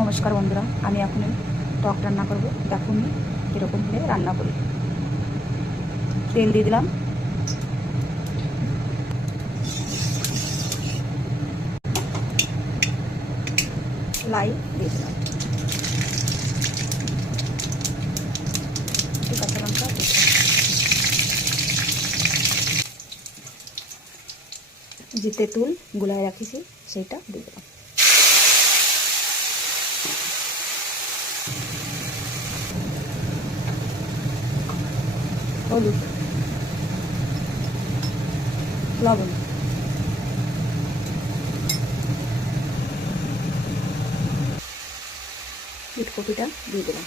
নমস্কার বন্ধুরা, আমি এখন টক রান্না করব। দেখুন কীরকম করে রান্না করি। তেল দিয়ে দিলাম, লাই দিয়ে দিলাম, একটু কাঁচা লঙ্কা দিয়ে দিলাম, যে তেঁতুল গুলায় রাখিছি সেইটা দিয়ে দিলাম, হলুদ, লবণ, ফুলকপিটা দিয়ে দিলাম।